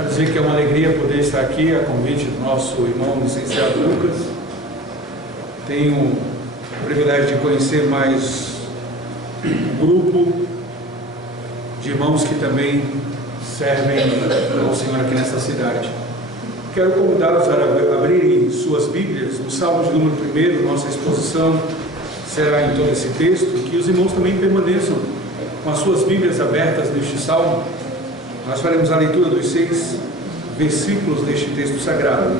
Quero dizer que é uma alegria poder estar aqui a convite do nosso irmão licenciado Lucas. Tenho o privilégio de conhecer mais um grupo de irmãos que também servem ao Senhor aqui nessa cidade. Quero convidá-los a abrirem suas Bíblias no Salmo de número 1. Nossa exposição será em todo esse texto, que os irmãos também permaneçam com as suas Bíblias abertas neste Salmo. Nós faremos a leitura dos 6 versículos deste texto sagrado.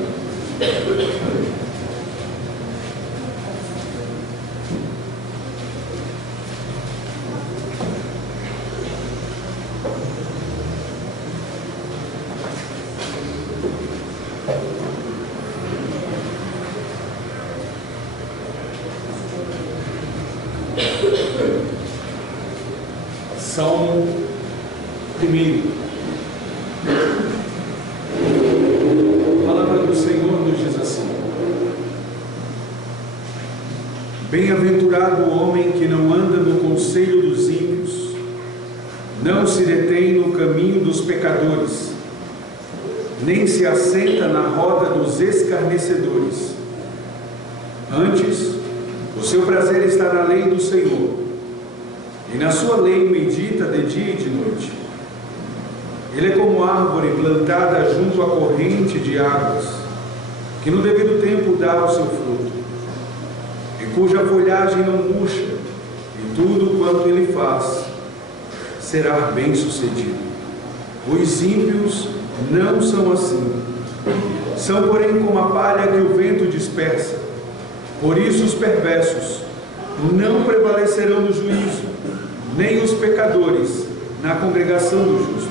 Salmo 1. A palavra do Senhor nos diz assim: Bem-aventurado o homem que não anda no conselho dos ímpios, não se detém no caminho dos pecadores, nem se assenta na roda dos escarnecedores. Antes, o seu prazer está na lei do Senhor, e na sua lei medita de dia e de noite. Ele é como árvore plantada junto à corrente de águas, que no devido tempo dá o seu fruto, e cuja folhagem não murcha, e tudo quanto ele faz será bem sucedido. Os ímpios não são assim, são porém como a palha que o vento dispersa. Por isso os perversos não prevalecerão no juízo, nem os pecadores na congregação dos justos.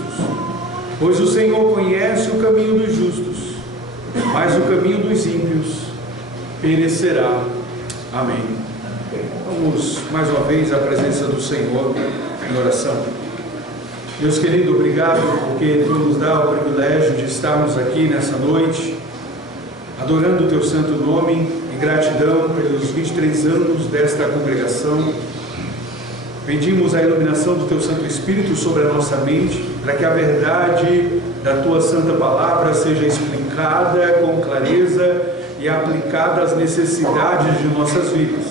Pois o Senhor conhece o caminho dos justos, mas o caminho dos ímpios perecerá. Amém. Vamos mais uma vez à presença do Senhor em oração. Deus querido, obrigado porque Tu nos dá o privilégio de estarmos aqui nessa noite, adorando o Teu santo nome, em gratidão pelos 23 anos desta congregação. Pedimos a iluminação do Teu Santo Espírito sobre a nossa mente, para que a verdade da Tua Santa Palavra seja explicada com clareza e aplicada às necessidades de nossas vidas.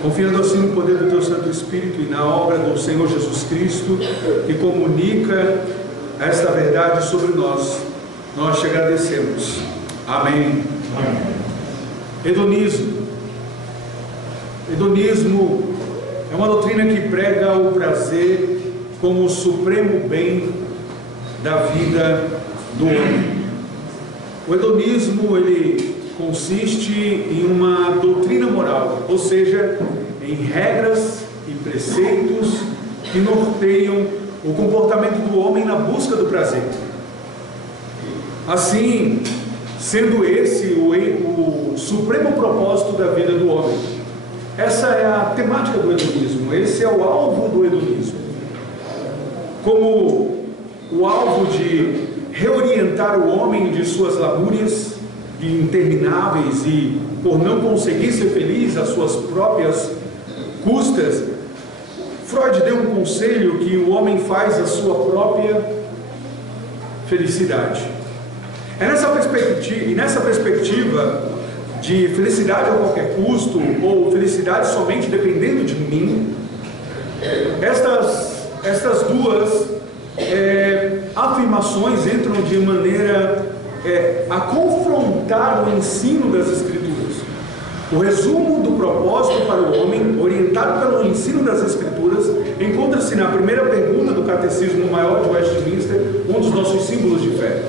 Confiando assim no poder do Teu Santo Espírito e na obra do Senhor Jesus Cristo, que comunica esta verdade sobre nós, nós te agradecemos. Amém. Amém. Hedonismo. Hedonismo é uma doutrina que prega o prazer como o supremo bem da vida do homem. O hedonismo, ele consiste em uma doutrina moral, ou seja, em regras e preceitos que norteiam o comportamento do homem na busca do prazer. Assim, sendo esse o supremo propósito da vida do homem. Essa é a temática do hedonismo, esse é o alvo do hedonismo. Como o alvo de reorientar o homem de suas lamúrias intermináveis e por não conseguir ser feliz às suas próprias custas, Freud deu um conselho que o homem faz a sua própria felicidade. É nessa perspectiva de felicidade a qualquer custo, ou felicidade somente dependendo de mim, estas duas afirmações entram de maneira a confrontar o ensino das Escrituras. O resumo do propósito para o homem, orientado pelo ensino das Escrituras, encontra-se na primeira pergunta do Catecismo Maior de Westminster, um dos nossos símbolos de fé.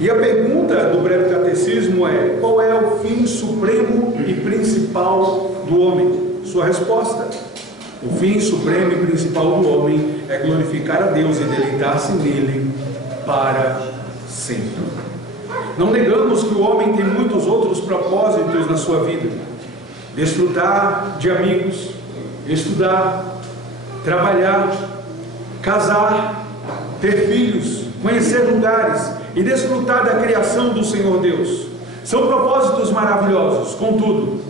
E a pergunta do breve catecismo é: qual é o fim supremo e principal do homem? Sua resposta: o fim supremo e principal do homem é glorificar a Deus e deleitar-se nele para sempre. Não negamos que o homem tem muitos outros propósitos na sua vida: desfrutar de amigos, estudar, trabalhar, casar, ter filhos, conhecer lugares e desfrutar da criação do Senhor Deus. São propósitos maravilhosos. Contudo,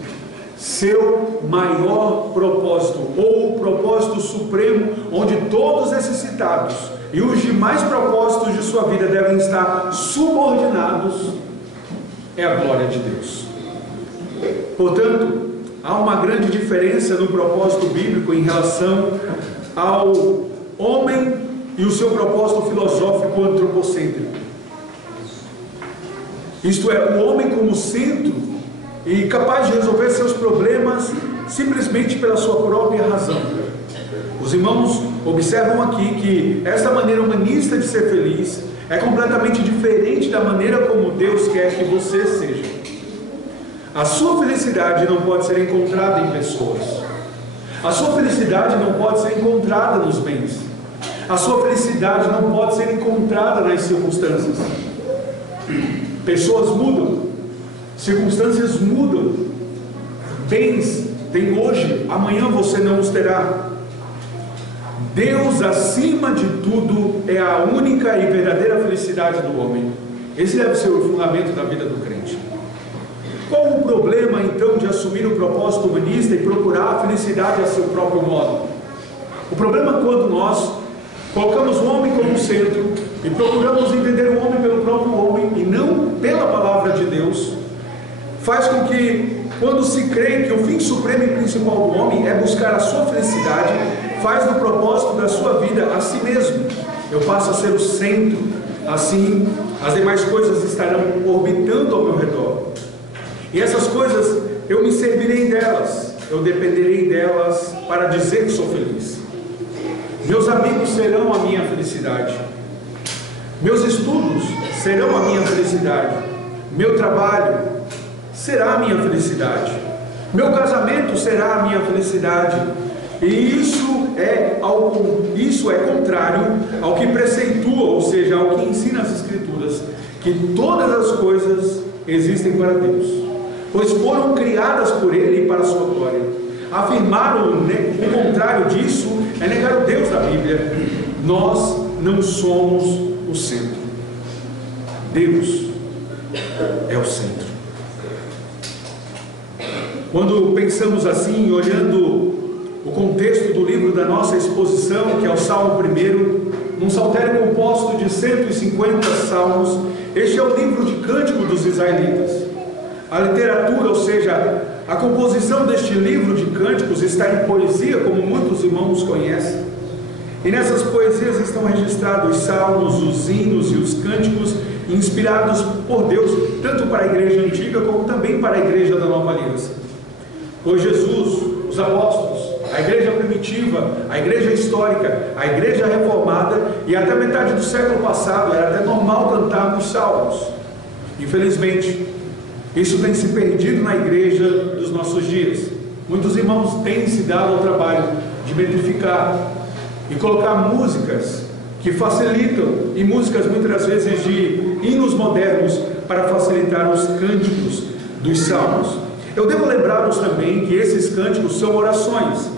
seu maior propósito, ou o propósito supremo, onde todos esses citados e os demais propósitos de sua vida devem estar subordinados é a glória de Deus. Portanto, há uma grande diferença no propósito bíblico em relação ao homem e o seu propósito filosófico antropocêntrico. Isto é, o homem como centro e capaz de resolver seus problemas simplesmente pela sua própria razão. Os irmãos observam aqui que esta maneira humanista de ser feliz é completamente diferente da maneira como Deus quer que você seja. A sua felicidade não pode ser encontrada em pessoas. A sua felicidade não pode ser encontrada nos bens. A sua felicidade não pode ser encontrada nas circunstâncias. Pessoas mudam, circunstâncias mudam, bens tem hoje, amanhã você não os terá. Deus acima de tudo é a única e verdadeira felicidade do homem. Esse deve ser o fundamento da vida do crente. Qual o problema então de assumir o propósito humanista e procurar a felicidade a seu próprio modo? O problema é quando nós colocamos o homem como centro e procuramos entender o homem pelo próprio homem e não pela palavra de Deus, faz com que, quando se crê que o fim supremo e principal do homem é buscar a sua felicidade, faz do propósito da sua vida a si mesmo. Eu passo a ser o centro, assim as demais coisas estarão orbitando ao meu redor. E essas coisas, eu me servirei delas, eu dependerei delas para dizer que sou feliz. Meus amigos serão a minha felicidade. Meus estudos serão a minha felicidade. Meu trabalho será a minha felicidade. Meu casamento será a minha felicidade. E isso é contrário ao que preceitua, ou seja, ao que ensina as Escrituras, que todas as coisas existem para Deus, pois foram criadas por Ele e para a sua glória. Afirmar o contrário disso é negar o Deus da Bíblia. Nós não somos o centro. Deus é o centro. Quando pensamos assim, olhando o contexto do livro da nossa exposição, que é o Salmo 1, num saltério composto de 150 salmos, este é o livro de cântico dos israelitas. A literatura, ou seja, a composição deste livro de cânticos está em poesia, como muitos irmãos conhecem. E nessas poesias estão registrados os salmos, os hinos e os cânticos inspirados por Deus, tanto para a igreja antiga como também para a igreja da Nova Aliança. Pois Jesus, os apóstolos, a igreja primitiva, a igreja histórica, a igreja reformada e até metade do século passado era até normal cantarmos salmos. Infelizmente, isso tem se perdido na igreja dos nossos dias. Muitos irmãos têm se dado ao trabalho de metrificar e colocar músicas que facilitam, e músicas muitas vezes de hinos modernos, para facilitar os cânticos dos salmos. Eu devo lembrá-los também que esses cânticos são orações,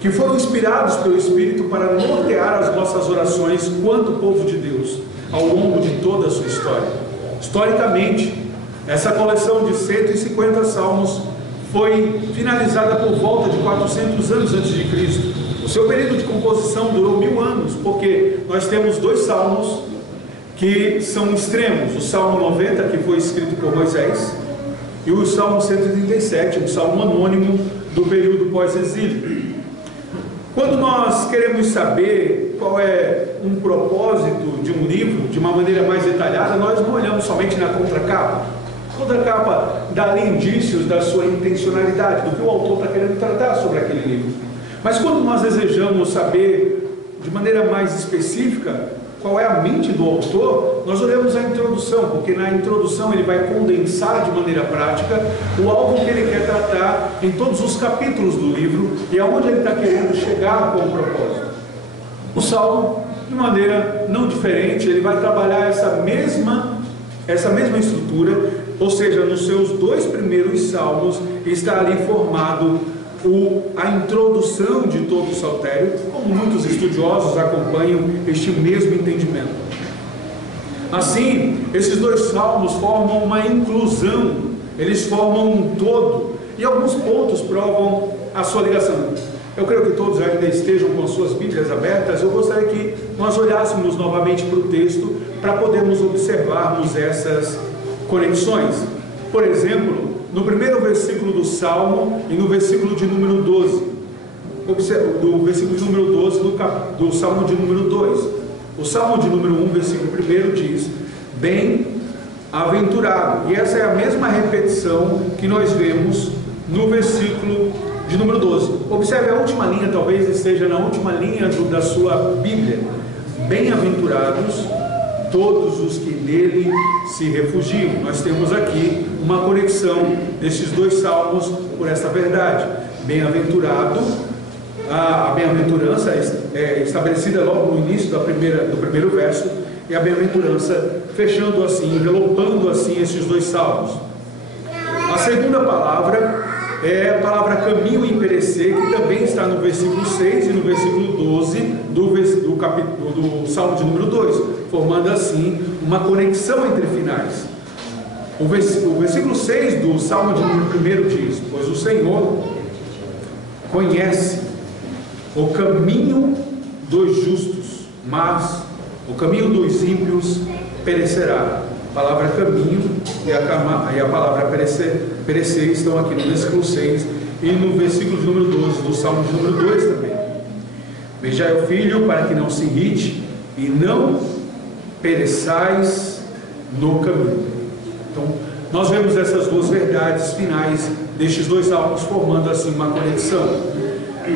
que foram inspirados pelo Espírito para nortear as nossas orações quanto povo de Deus, ao longo de toda a sua história. Historicamente, essa coleção de 150 salmos foi finalizada por volta de 400 anos antes de Cristo. O seu período de composição durou 1000 anos, porque nós temos dois salmos que são extremos: o Salmo 90, que foi escrito por Moisés, e o Salmo 137, um salmo anônimo do período pós-exílio. Quando nós queremos saber qual é um propósito de um livro de uma maneira mais detalhada, nós não olhamos somente na contracapa. A contracapa dá indícios da sua intencionalidade, do que o autor está querendo tratar sobre aquele livro. Mas quando nós desejamos saber de maneira mais específica qual é a mente do autor, nós olhamos a introdução, porque na introdução ele vai condensar de maneira prática o algo que ele quer tratar em todos os capítulos do livro e aonde ele está querendo chegar com o propósito. O Salmo, de maneira não diferente, ele vai trabalhar essa mesma estrutura, ou seja, nos seus dois primeiros salmos está ali formado a introdução de todo o saltério, como muitos estudiosos acompanham este mesmo entendimento. Assim, esses dois salmos formam uma inclusão, eles formam um todo, e alguns pontos provam a sua ligação. Eu creio que todos ainda estejam com as suas Bíblias abertas. Eu gostaria que nós olhássemos novamente para o texto para podermos observarmos essas conexões. Por exemplo, no primeiro versículo do Salmo e no versículo de número 12, do versículo de número 12 do Salmo de número 2. O Salmo de número 1, versículo 1 diz: bem-aventurado. E essa é a mesma repetição que nós vemos no versículo de número 12. Observe a última linha, talvez esteja na última linha da sua Bíblia. Bem-aventurados todos os que nele se refugiam. Nós temos aqui uma conexão desses dois salmos por essa verdade. Bem-aventurado, a bem-aventurança é estabelecida logo no início do primeiro verso, e a bem-aventurança fechando assim, envelopando assim esses dois salmos. A segunda palavra é a palavra caminho e perecer, que também está no versículo 6 e no versículo 12 do Salmo de número 2, formando assim uma conexão entre finais. O versículo 6 do Salmo de número 1 diz: pois o Senhor conhece o caminho dos justos, mas o caminho dos ímpios perecerá. A palavra caminho e a palavra perecer estão aqui no versículo 6 e no versículo de número 12 do Salmo de número 2 também. Beijai o filho para que não se irrite e não pereçais no caminho. Então, nós vemos essas duas verdades finais destes dois salmos formando assim uma conexão.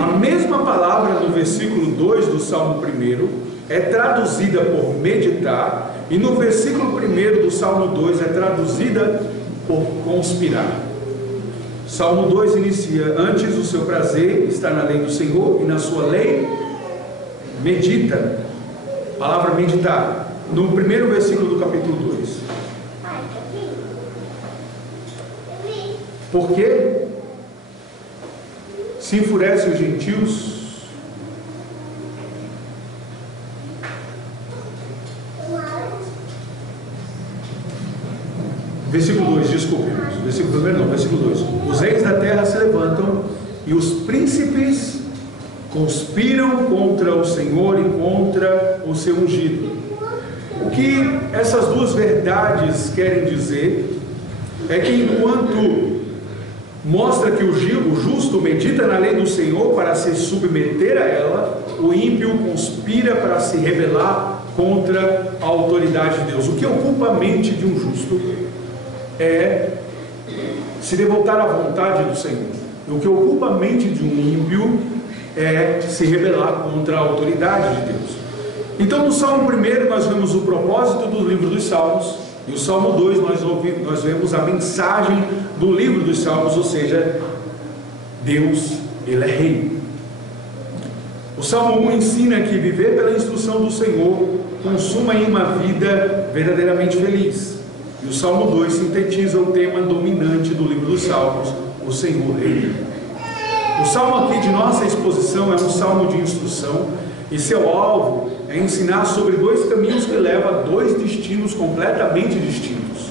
A mesma palavra no versículo 2 do Salmo 1 é traduzida por meditar, e no versículo 1 do Salmo 2 é traduzida por conspirar. Salmo 2 inicia: antes o seu prazer está na lei do Senhor, e na sua lei medita. A palavra meditar, no primeiro versículo do capítulo 2. Por que se enfurecem os gentios? Versículo 2, desculpe, versículo 1 não, versículo 2. Os reis da terra se levantam e os príncipes conspiram contra o Senhor e contra o seu ungido. O que essas duas verdades querem dizer é que enquanto mostra que o justo medita na lei do Senhor para se submeter a ela, o ímpio conspira para se rebelar contra a autoridade de Deus. O que ocupa a mente de um justo é se devotar à vontade do Senhor. O que ocupa a mente de um ímpio é se rebelar contra a autoridade de Deus. Então no Salmo 1 nós vemos o propósito do livro dos Salmos, e o Salmo 2 nós vemos a mensagem do livro dos Salmos, ou seja, Deus, Ele é Rei. O Salmo 1 ensina que viver pela instrução do Senhor consuma em uma vida verdadeiramente feliz. E o Salmo 2 sintetiza o tema dominante do livro dos Salmos: o Senhor reina. O salmo aqui de nossa exposição é um salmo de instrução, e seu alvo é ensinar sobre dois caminhos que levam a dois destinos completamente distintos.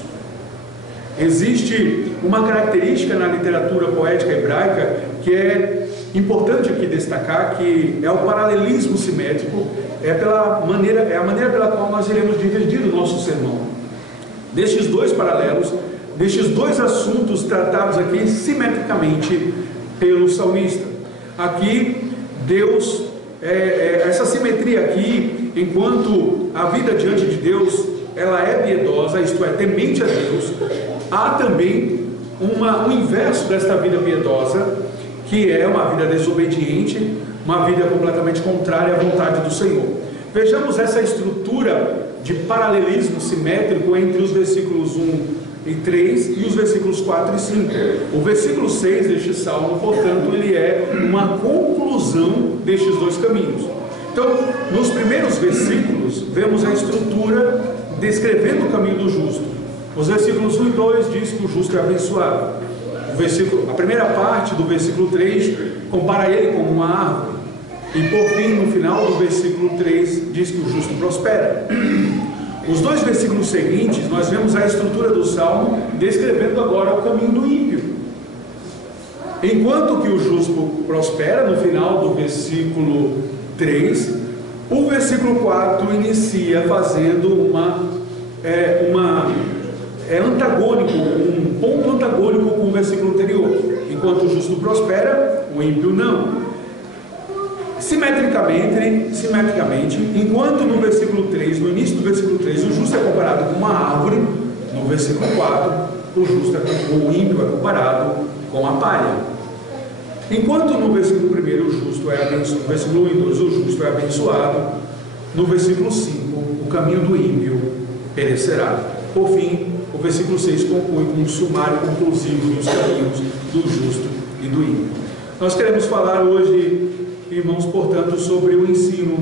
Existe uma característica na literatura poética hebraica que é importante aqui destacar, que é o paralelismo simétrico, é a maneira pela qual nós iremos dividir o nosso sermão. Destes dois paralelos, destes dois assuntos tratados aqui simetricamente pelo salmista. Aqui, Deus, essa simetria aqui, enquanto a vida diante de Deus, ela é piedosa, isto é, temente a Deus, há também o inverso desta vida piedosa, que é uma vida desobediente, uma vida completamente contrária à vontade do Senhor. Vejamos essa estrutura de paralelismo simétrico entre os versículos 1 e 3 e os versículos 4 e 5. O versículo 6 deste salmo, portanto, ele é uma conclusão destes dois caminhos. Então, nos primeiros versículos, vemos a estrutura descrevendo o caminho do justo. Os versículos 1 e 2 diz que o justo é abençoado. A primeira parte do versículo 3 compara ele como uma árvore. E por fim, no final do versículo 3, diz que o justo prospera. Os dois versículos seguintes, nós vemos a estrutura do salmo descrevendo agora o caminho do ímpio. Enquanto que o justo prospera, no final do versículo 3, o versículo 4 inicia fazendo antagônico, um ponto antagônico com o versículo anterior. Enquanto o justo prospera, o ímpio não. Simetricamente, enquanto no versículo 3, no início do versículo 3, o justo é comparado com uma árvore, no versículo 4, o ímpio é comparado com a palha. Enquanto no versículo 1 o justo é abençoado, no versículo 1 e 2 o justo é abençoado, no versículo 5 o caminho do ímpio perecerá. Por fim, o versículo 6 conclui com um sumário conclusivo dos caminhos do justo e do ímpio. Nós queremos falar hoje, irmãos, portanto, sobre o ensino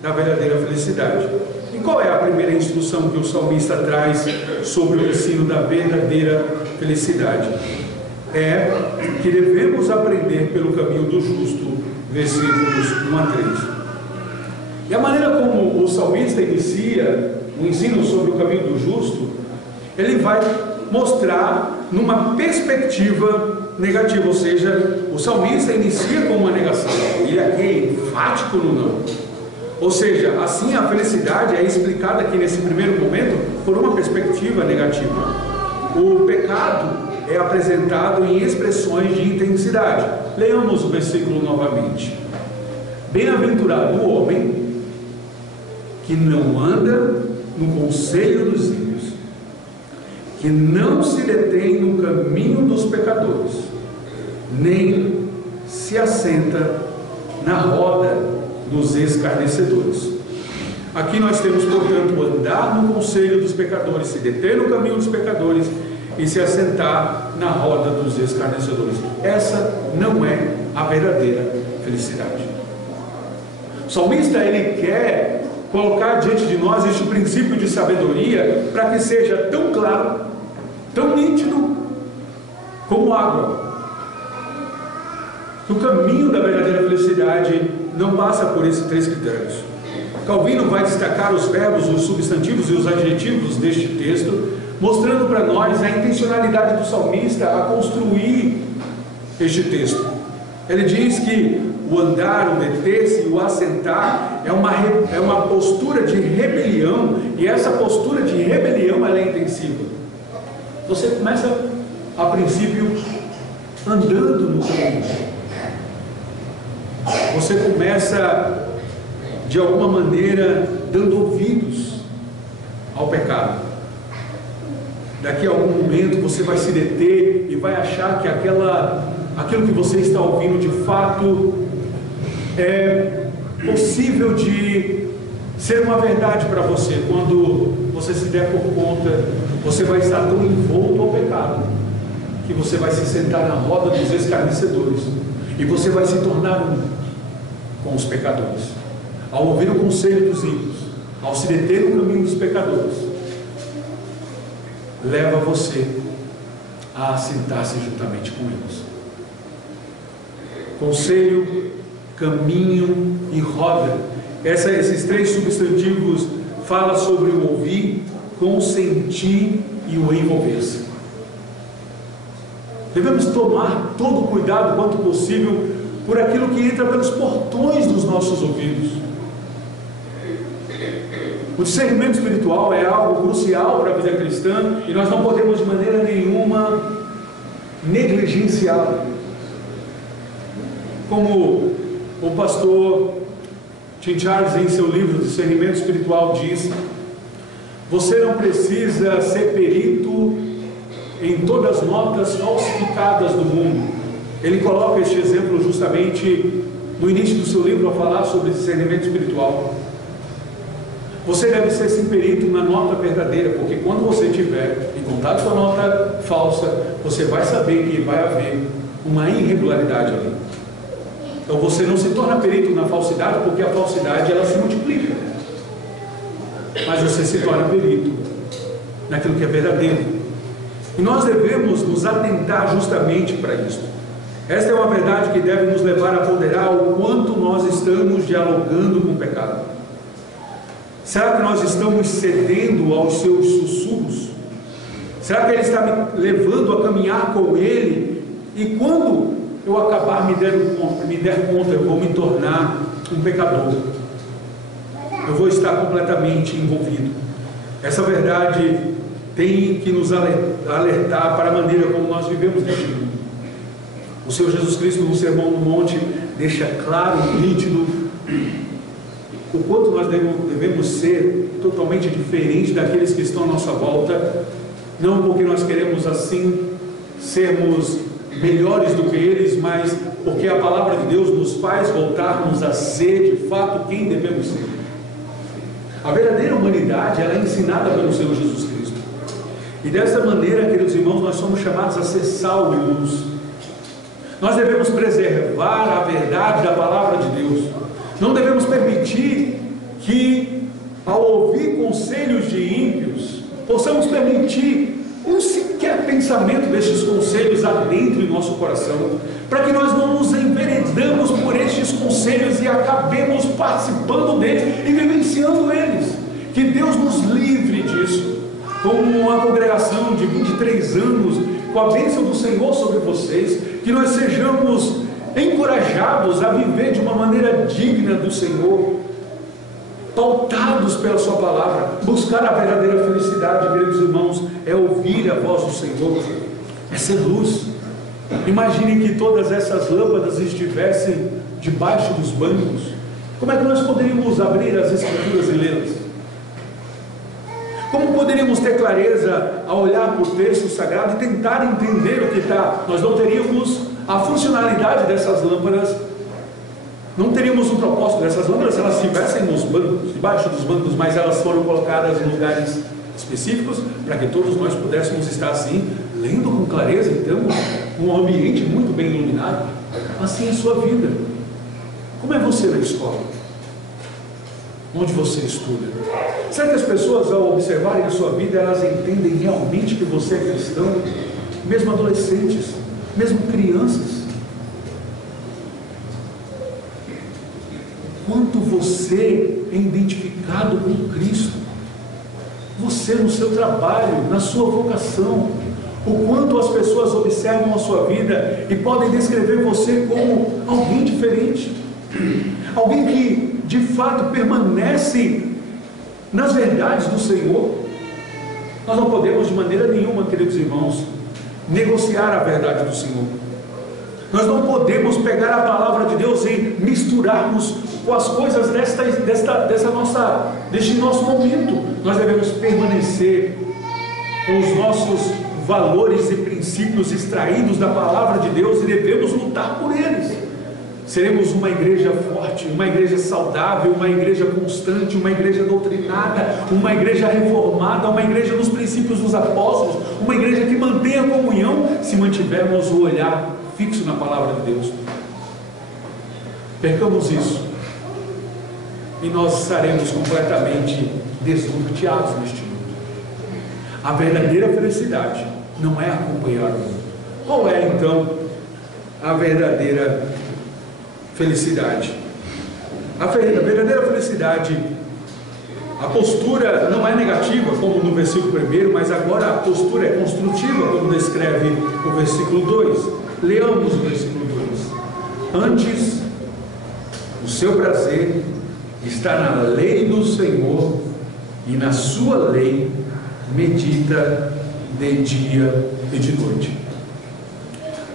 da verdadeira felicidade. E qual é a primeira instrução que o salmista traz sobre o ensino da verdadeira felicidade? É que devemos aprender pelo caminho do justo, versículos 1 a 3. E a maneira como o salmista inicia o ensino sobre o caminho do justo, ele vai mostrar numa perspectiva negativa, ou seja, o salmista inicia com uma negação, ele aqui é enfático no não. Ou seja, assim a felicidade é explicada aqui nesse primeiro momento por uma perspectiva negativa. O pecado é apresentado em expressões de intensidade. Leamos o versículo novamente. Bem-aventurado o homem que não anda no conselho dos ímpios, que não se detém no caminho dos pecadores, nem se assenta na roda dos escarnecedores. Aqui nós temos, portanto, andar no conselho dos pecadores, se deter no caminho dos pecadores e se assentar na roda dos escarnecedores. Essa não é a verdadeira felicidade. O salmista, ele quer colocar diante de nós este princípio de sabedoria para que seja tão claro, tão nítido como água. O caminho da verdadeira felicidade não passa por esses 3 critérios. Calvino vai destacar os verbos, os substantivos e os adjetivos deste texto, mostrando para nós a intencionalidade do salmista a construir este texto. Ele diz que o andar, o deter-se e o assentar é uma postura de rebelião, e essa postura de rebelião ela é intensiva. Você começa, a princípio, andando no caminho. Você começa, de alguma maneira, dando ouvidos ao pecado. Daqui a algum momento você vai se deter e vai achar que aquilo que você está ouvindo de fato é possível de ser uma verdade para você. Quando você se der por conta, você vai estar tão envolto ao pecado que você vai se sentar na roda dos escarnecedores e você vai se tornar um com os pecadores. Ao ouvir o conselho dos ímpios, ao se deter no caminho dos pecadores, leva você a assentar-se juntamente com eles. Conselho, caminho e roda. Esses 3 substantivos falam sobre o ouvir, consentir e o envolver-se. Devemos tomar todo o cuidado quanto possível por aquilo que entra pelos portões dos nossos ouvidos. O discernimento espiritual é algo crucial para a vida cristã e nós não podemos de maneira nenhuma negligenciá-lo. Como o pastor Tim Charles, em seu livro Discernimento Espiritual, diz: você não precisa ser perito em todas as notas falsificadas do mundo. Ele coloca este exemplo justamente no início do seu livro, ao falar sobre discernimento espiritual. Você deve ser sim perito na nota verdadeira, porque quando você tiver em contato com a nota falsa, você vai saber que vai haver uma irregularidade ali. Então você não se torna perito na falsidade, porque a falsidade ela se multiplica, mas você se torna perito naquilo que é verdadeiro. E nós devemos nos atentar justamente para isso. Esta é uma verdade que deve nos levar a ponderar o quanto nós estamos dialogando com o pecado. Será que nós estamos cedendo aos seus sussurros? Será que Ele está me levando a caminhar com Ele? E quando eu acabar me der conta, eu vou me tornar um pecador. Eu vou estar completamente envolvido. Essa verdade tem que nos alertar para a maneira como nós vivemos neste mundo. O Senhor Jesus Cristo, no Sermão do Monte, deixa claro e nítido o quanto nós devemos ser totalmente diferente daqueles que estão à nossa volta, não porque nós queremos assim sermos melhores do que eles, mas porque a palavra de Deus nos faz voltarmos a ser de fato quem devemos ser. A verdadeira humanidade, ela é ensinada pelo Senhor Jesus Cristo, e dessa maneira, queridos irmãos, nós somos chamados a ser sal e luz. Nós devemos preservar a verdade da palavra de Deus. Não devemos permitir que, ao ouvir conselhos de ímpios, possamos permitir um sequer pensamento destes conselhos adentre em nosso coração, para que nós não nos enveredamos por estes conselhos e acabemos participando deles e vivenciando eles. Que Deus nos livre disso. Como uma congregação de 23 anos, com a bênção do Senhor sobre vocês, que nós sejamos encorajados a viver de uma maneira digna do Senhor, pautados pela sua palavra. Buscar a verdadeira felicidade, queridos irmãos, é ouvir a voz do Senhor, é ser luz. Imaginem que todas essas lâmpadas estivessem debaixo dos bancos. Como é que nós poderíamos abrir as Escrituras e lê-las? Como poderíamos ter clareza ao olhar para o texto sagrado e tentar entender o que está? Nós não teríamos a funcionalidade dessas lâmpadas, não teríamos um propósito dessas lâmpadas se elas estivessem nos bancos, debaixo dos bancos, mas elas foram colocadas em lugares específicos para que todos nós pudéssemos estar assim, lendo com clareza. Então, um ambiente muito bem iluminado. Assim é a sua vida. Como é você na escola? Onde você estuda? Será que as pessoas, ao observarem a sua vida, elas entendem realmente que você é cristão? Mesmo adolescentes, mesmo crianças. Quanto você é identificado com Cristo? Você no seu trabalho, na sua vocação, o quanto as pessoas observam a sua vida e podem descrever você como alguém diferente, alguém que de fato permanece nas verdades do Senhor. Nós não podemos de maneira nenhuma, queridos irmãos, negociar a verdade do Senhor. Nós não podemos pegar a palavra de Deus e misturarmos com as coisas deste nosso momento. Nós devemos permanecer com os nossos valores e princípios extraídos da palavra de Deus e devemos lutar por eles. Seremos uma igreja forte, uma igreja saudável, uma igreja constante, uma igreja doutrinada, uma igreja reformada, uma igreja dos princípios dos apóstolos, uma igreja que mantenha a comunhão, se mantivermos o olhar fixo na palavra de Deus. Percamos isso e nós estaremos completamente desnorteados neste mundo. A verdadeira felicidade não é acompanhar o mundo. Qual é então a verdadeira felicidade? A verdadeira felicidade, a postura não é negativa como no versículo 1, mas agora a postura é construtiva, como descreve o versículo 2. Leamos o versículo 2. Antes, o seu prazer está na lei do Senhor, e na sua lei medita de dia e de noite.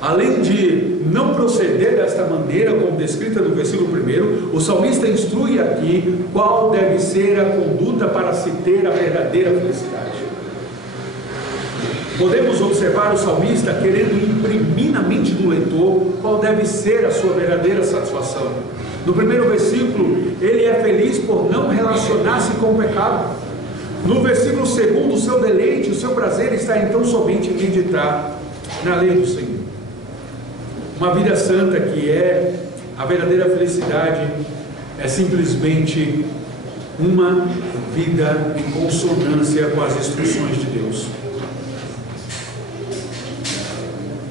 Além de não proceder desta maneira, como descrita no versículo 1, o salmista instrui aqui qual deve ser a conduta para se ter a verdadeira felicidade. Podemos observar o salmista querendo imprimir na mente do leitor qual deve ser a sua verdadeira satisfação. No primeiro versículo, ele é feliz por não relacionar-se com o pecado. No versículo 2, o seu deleite, o seu prazer está então somente em meditar na lei do Senhor. Uma vida santa, que é a verdadeira felicidade, é simplesmente uma vida em consonância com as instruções de Deus.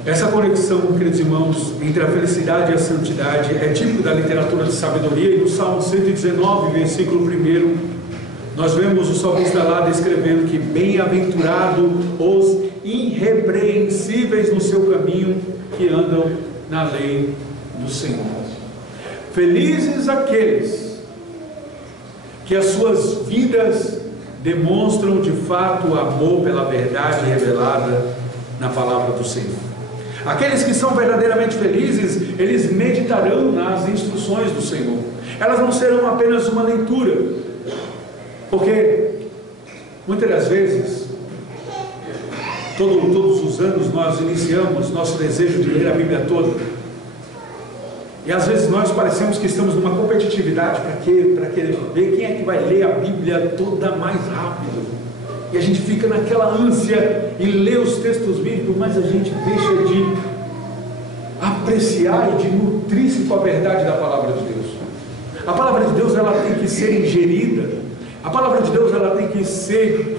Essa conexão, queridos irmãos, entre a felicidade e a santidade é típico da literatura de sabedoria. E no Salmo 119, versículo 1, nós vemos o salmista lá descrevendo que bem-aventurado os irrepreensíveis no seu caminho, que andam na lei do Senhor. Felizes aqueles que as suas vidas demonstram de fato o amor pela verdade revelada na palavra do Senhor. Aqueles que são verdadeiramente felizes, eles meditarão nas instruções do Senhor. Elas não serão apenas uma leitura, porque muitas das vezes, todos os anos nós iniciamos nosso desejo de ler a Bíblia toda, e às vezes nós parecemos que estamos numa competitividade para querer ver quem é que vai ler a Bíblia toda mais rápido, e a gente fica naquela ânsia e lê os textos bíblicos, mas a gente deixa de apreciar e de nutrir-se com a verdade da palavra de Deus. A palavra de Deus, ela tem que ser ingerida, a palavra de Deus, ela tem que ser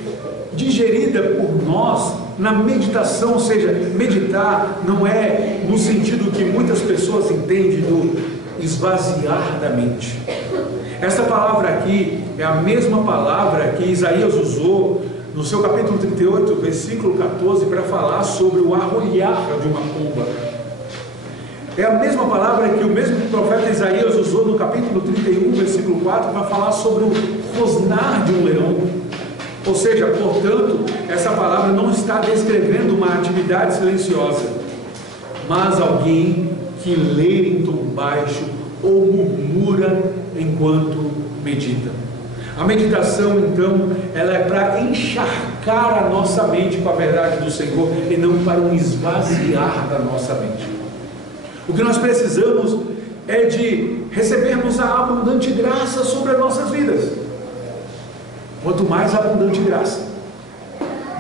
digerida por nós na meditação. Ou seja, meditar não é no sentido que muitas pessoas entendem do esvaziar da mente. Essa palavra aqui é a mesma palavra que Isaías usou no seu capítulo 38, versículo 14, para falar sobre o arrulhar de uma pomba. É a mesma palavra que o mesmo profeta Isaías usou no capítulo 31, versículo 4, para falar sobre o rosnar de um leão. Ou seja, portanto, essa palavra não está descrevendo uma atividade silenciosa, mas alguém que lê em tom baixo ou murmura enquanto medita. A meditação, então, ela é para encharcar a nossa mente com a verdade do Senhor e não para um esvaziar da nossa mente. O que nós precisamos é de recebermos a abundante graça sobre as nossas vidas. Quanto mais abundante graça,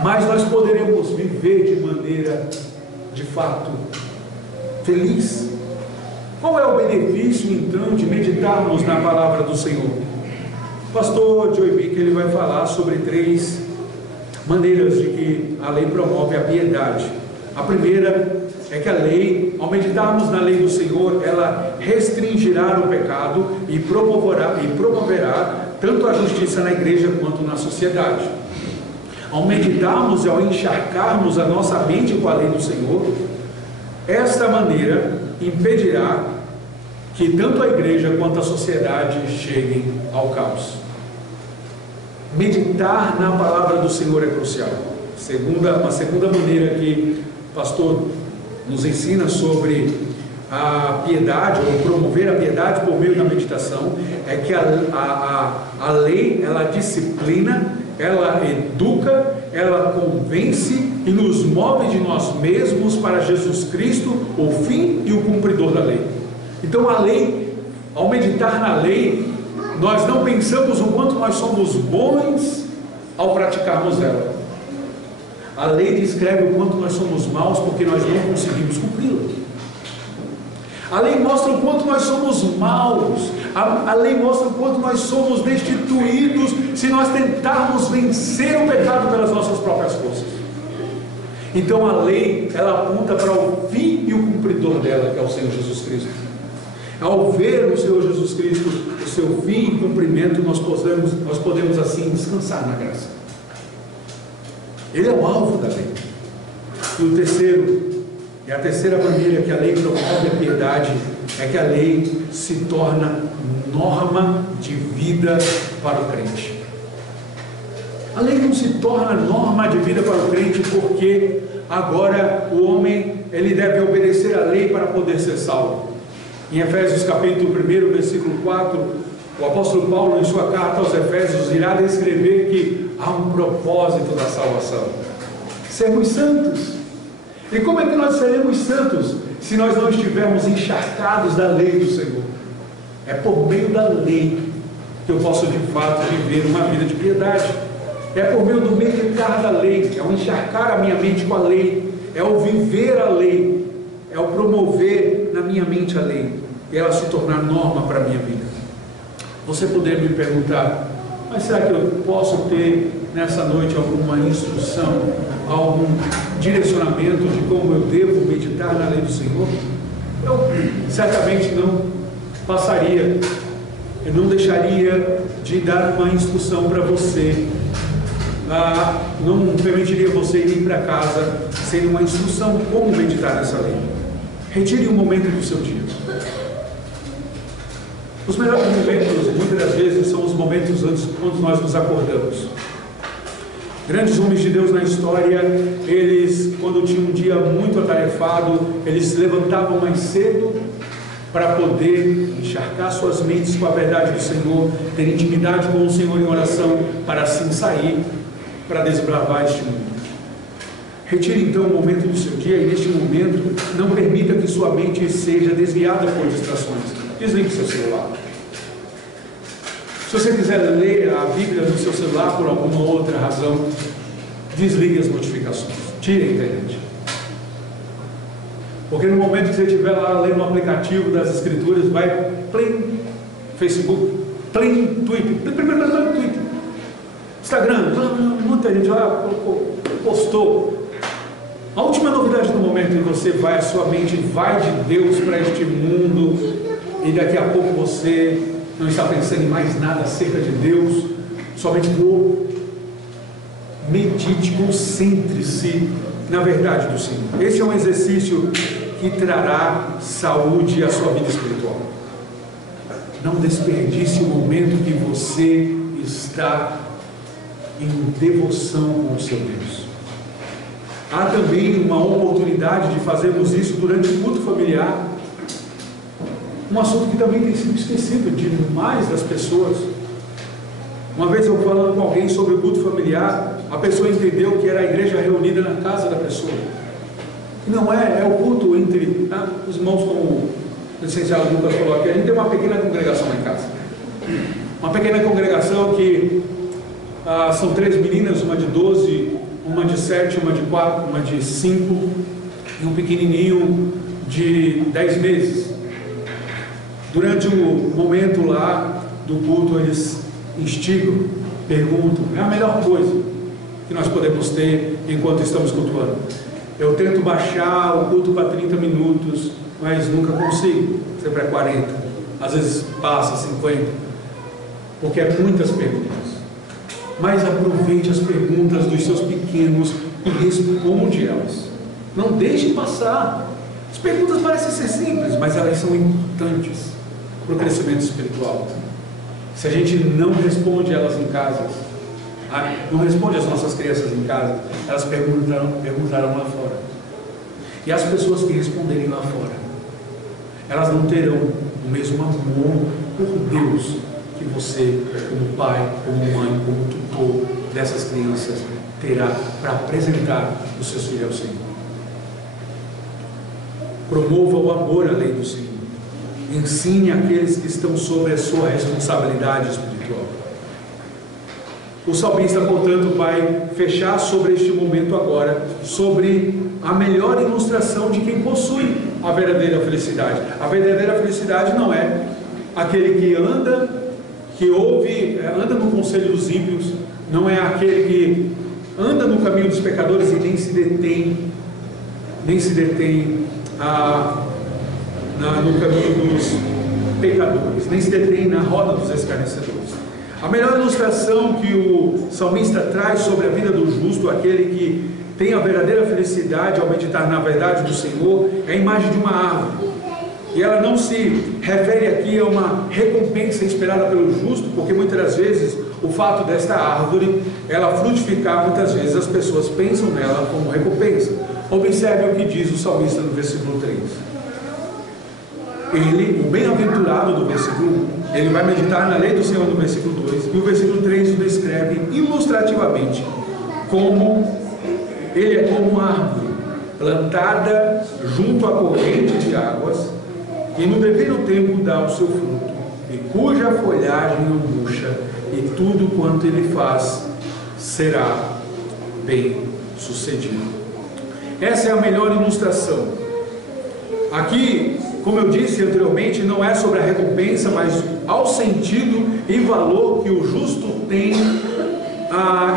mais nós poderemos viver de maneira, de fato, feliz. Qual é o benefício, então, de meditarmos na palavra do Senhor? O pastor Joey Bick, ele vai falar sobre 3 maneiras de que a lei promove a piedade. A primeira é que a lei, ao meditarmos na lei do Senhor, ela restringirá o pecado e promoverá tanto a justiça na igreja quanto na sociedade. Ao meditarmos e ao encharcarmos a nossa mente com a lei do Senhor, esta maneira impedirá que tanto a igreja quanto a sociedade cheguem ao caos. Meditar na palavra do Senhor é crucial. Uma segunda maneira que o pastor nos ensina sobre a piedade, ou promover a piedade por meio da meditação, é que a lei, ela disciplina, ela educa, ela convence e nos move de nós mesmos para Jesus Cristo, o fim e o cumpridor da lei. Então a lei, ao meditar na lei, nós não pensamos o quanto nós somos bons ao praticarmos ela. A lei descreve o quanto nós somos maus porque nós não conseguimos cumpri-la. A lei mostra o quanto nós somos maus. A lei mostra o quanto nós somos destituídos se nós tentarmos vencer o pecado pelas nossas próprias forças. Então a lei, ela aponta para o fim e o cumpridor dela, que é o Senhor Jesus Cristo. Ao ver o Senhor Jesus Cristo, o seu fim e cumprimento, nós podemos assim descansar na graça. Ele é o alvo da lei. E a terceira maneira que a lei promove a piedade é que a lei se torna norma de vida para o crente. A lei não se torna norma de vida para o crente porque agora o homem ele deve obedecer a lei para poder ser salvo. Em Efésios capítulo 1, versículo 4, o apóstolo Paulo, em sua carta aos Efésios, irá descrever que há um propósito da salvação: sermos santos. E como é que nós seremos santos se nós não estivermos encharcados da lei do Senhor? É por meio da lei que eu posso de fato viver uma vida de piedade. É por meio do meditar da lei, é o encharcar a minha mente com a lei, é o viver a lei, é o promover na minha mente a lei, e ela se tornar norma para a minha vida. Você poderia me perguntar: mas será que eu posso ter nessa noite alguma instrução, algum direcionamento de como eu devo meditar na lei do Senhor? Eu certamente não passaria, eu não deixaria de dar uma instrução para você, não permitiria você ir para casa sem uma instrução como meditar nessa lei. Retire um momento do seu dia. Os melhores momentos, muitas das vezes, são os momentos antes, quando nós nos acordamos. Grandes homens de Deus na história, eles, quando tinham um dia muito atarefado, eles se levantavam mais cedo para poder encharcar suas mentes com a verdade do Senhor, ter intimidade com o Senhor em oração, para assim sair, para desbravar este mundo. Retire então um momento do seu dia, e neste momento, não permita que sua mente seja desviada por distrações. Desligue seu celular. Se você quiser ler a Bíblia no seu celular por alguma outra razão, desligue as notificações, tire a internet. Porque no momento que você estiver lá lendo um aplicativo das Escrituras, vai plim, Facebook, plim, Twitter, Twitter, Instagram, muita gente lá postou. A última novidade do momento em que você vai, a sua mente vai de Deus para este mundo, e daqui a pouco você não está pensando em mais nada acerca de Deus, somente medite, concentre-se na verdade do Senhor. Esse é um exercício que trará saúde à sua vida espiritual. Não desperdice o momento que você está em devoção com o seu Deus. Há também uma oportunidade de fazermos isso durante o culto familiar, um assunto que também tem sido esquecido de mais das pessoas. Uma vez eu falando com alguém sobre o culto familiar, a pessoa entendeu que era a igreja reunida na casa da pessoa. E não é, é o culto entre os irmãos, como o licenciado Lucas falou aqui. A gente tem uma pequena congregação lá em casa, uma pequena congregação que são 3 meninas, uma de 12, uma de 7, uma de 4, uma de 5 e um pequenininho de 10 meses. Durante o momento lá do culto, eles instigam, perguntam: é a melhor coisa que nós podemos ter enquanto estamos cultuando. Eu tento baixar o culto para 30 minutos, mas nunca consigo, sempre é 40, às vezes passa 50, porque é muitas perguntas. Mas aproveite as perguntas dos seus pequenos e responde elas. Não deixe passar. As perguntas parecem ser simples, mas elas são importantes para o crescimento espiritual. Se a gente não responde elas em casa, não responde as nossas crianças em casa, elas perguntarão lá fora. E as pessoas que responderem lá fora, elas não terão o mesmo amor por Deus que você, como pai, como mãe, como tutor dessas crianças, terá para apresentar os seus filhos ao Senhor. Promova o amor à lei do Senhor. Ensine aqueles que estão sob a sua responsabilidade espiritual. O salmista, portanto, vai fechar sobre este momento agora, sobre a melhor ilustração de quem possui a verdadeira felicidade. A verdadeira felicidade não é aquele que anda, que ouve, anda no conselho dos ímpios, não é aquele que anda no caminho dos pecadores e nem se detém no caminho dos pecadores, nem se detém na roda dos escarnecedores. A melhor ilustração que o salmista traz sobre a vida do justo, aquele que tem a verdadeira felicidade ao meditar na verdade do Senhor, é a imagem de uma árvore. E ela não se refere aqui a uma recompensa esperada pelo justo, porque muitas das vezes o fato desta árvore, ela frutificar, muitas vezes as pessoas pensam nela como recompensa. Observe o que diz o salmista no versículo 3. Ele, o bem-aventurado do versículo 1, ele vai meditar na lei do Senhor no versículo 2, e o versículo 3 o descreve ilustrativamente como ele é como uma árvore plantada junto à corrente de águas, e no devido tempo dá o seu fruto, e cuja folhagem não murcha, e tudo quanto ele faz será bem sucedido. Essa é a melhor ilustração. Aqui, como eu disse anteriormente, não é sobre a recompensa, mas ao sentido e valor que o justo tem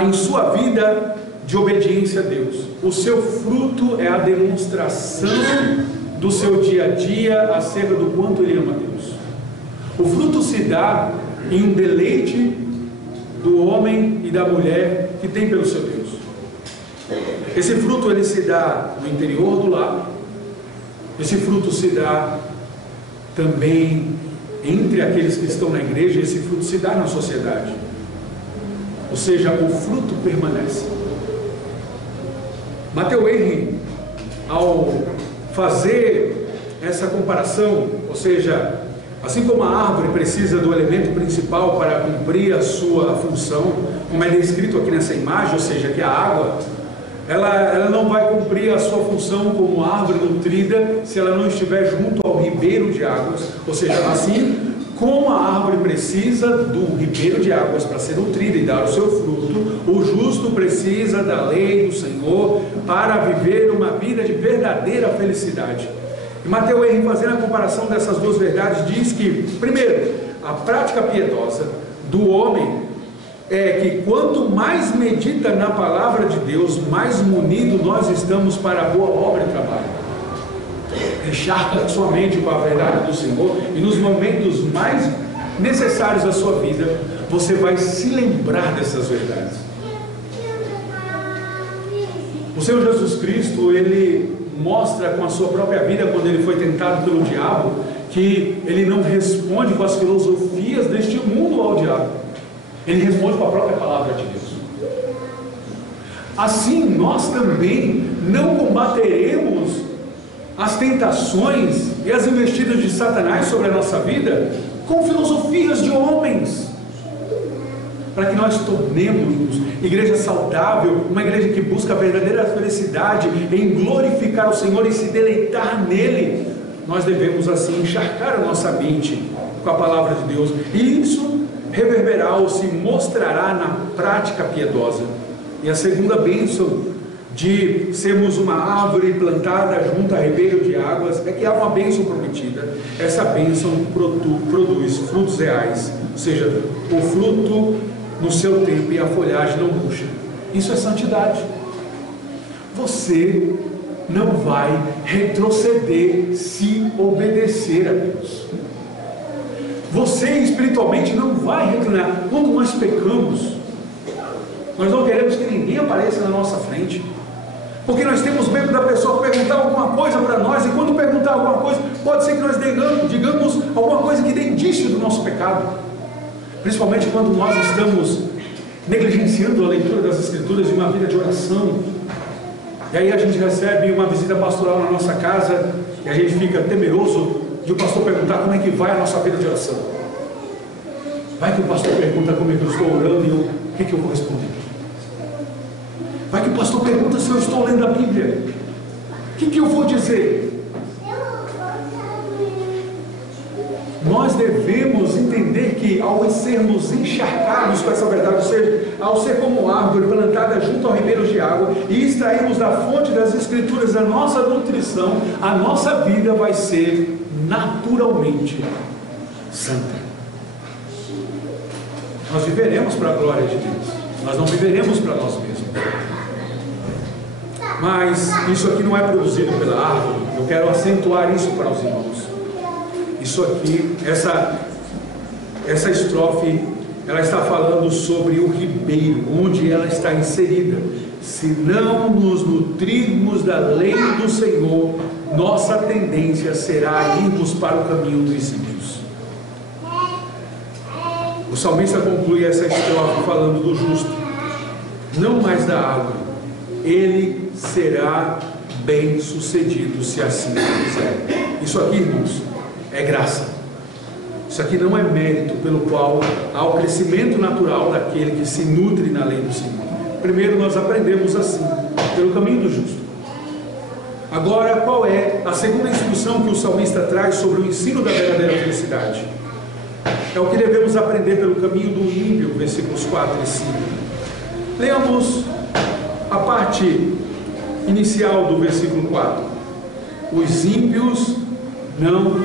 em sua vida de obediência a Deus. O seu fruto é a demonstração do seu dia a dia acerca do quanto ele ama Deus. O fruto se dá em um deleite do homem e da mulher que tem pelo seu Deus. Esse fruto ele se dá no interior do lar, Esse fruto se dá também entre aqueles que estão na igreja, esse fruto se dá na sociedade. Ou seja, o fruto permanece. Matthew Henry, ao fazer essa comparação, ou seja, assim como a árvore precisa do elemento principal para cumprir a sua função, como é descrito aqui nessa imagem, ou seja, que a água, ela não vai cumprir a sua função como árvore nutrida se ela não estiver junto ao ribeiro de águas. Ou seja, assim como a árvore precisa do ribeiro de águas para ser nutrida e dar o seu fruto, o justo precisa da lei do Senhor para viver uma vida de verdadeira felicidade. E Matthew Henry, fazendo a comparação dessas duas verdades, diz que, primeiro, a prática piedosa do homem é que quanto mais medita na palavra de Deus, mais munido nós estamos para a boa obra e trabalho. Encharca sua mente com a verdade do Senhor, e nos momentos mais necessários da sua vida, você vai se lembrar dessas verdades. O Senhor Jesus Cristo, Ele mostra com a sua própria vida, quando Ele foi tentado pelo diabo, que Ele não responde com as filosofias deste mundo ao diabo. Ele responde com a própria palavra de Deus. Assim, nós também não combateremos as tentações e as investidas de Satanás sobre a nossa vida com filosofias de homens, para que nós tornemos igreja saudável, uma igreja que busca a verdadeira felicidade em glorificar o Senhor e se deleitar nele. Nós devemos assim encharcar a nossa mente com a palavra de Deus, e isso reverberará ou se mostrará na prática piedosa. E a segunda bênção de sermos uma árvore plantada junto a ribeiro de águas é que há uma bênção prometida. Essa bênção produz frutos reais, ou seja, o fruto no seu tempo e a folhagem não murcha. Isso é santidade. Você não vai retroceder se obedecer a Deus. Você espiritualmente não vai reclinar. Quando nós pecamos, nós não queremos que ninguém apareça na nossa frente, porque nós temos medo da pessoa perguntar alguma coisa para nós, e quando perguntar alguma coisa, pode ser que nós digamos alguma coisa que dê indício do nosso pecado, principalmente quando nós estamos negligenciando a leitura das Escrituras e uma vida de oração. E aí a gente recebe uma visita pastoral na nossa casa, e a gente fica temeroso de o pastor perguntar como é que vai a nossa vida de oração. Vai que o pastor pergunta como é que eu estou orando, e o que eu vou responder? Vai que o pastor pergunta se eu estou lendo a Bíblia, o que eu vou dizer? Nós devemos entender que ao sermos encharcados com essa verdade, ou seja, ao ser como árvore plantada junto ao ribeiro de água e extrairmos da fonte das Escrituras a nossa nutrição, a nossa vida vai ser naturalmente santa. Nós viveremos para a glória de Deus, nós não viveremos para nós mesmos. Mas isso aqui não é produzido pela árvore. Eu quero acentuar isso para os irmãos. Isso aqui, essa estrofe, ela está falando sobre o ribeiro, onde ela está inserida. Se não nos nutrirmos da lei do Senhor, nossa tendência será irmos para o caminho dos ímpios. O salmista conclui essa estrofe falando do justo, não mais da árvore. Ele será bem sucedido se assim fizer. Isso aqui, irmãos, é graça. Isso aqui não é mérito pelo qual há o crescimento natural daquele que se nutre na lei do Senhor. Primeiro nós aprendemos assim, pelo caminho do justo. Agora, qual é a segunda instrução que o salmista traz sobre o ensino da verdadeira felicidade? É o que devemos aprender pelo caminho do ímpio, versículos 4 e 5. Leamos a parte inicial do versículo 4. Os ímpios não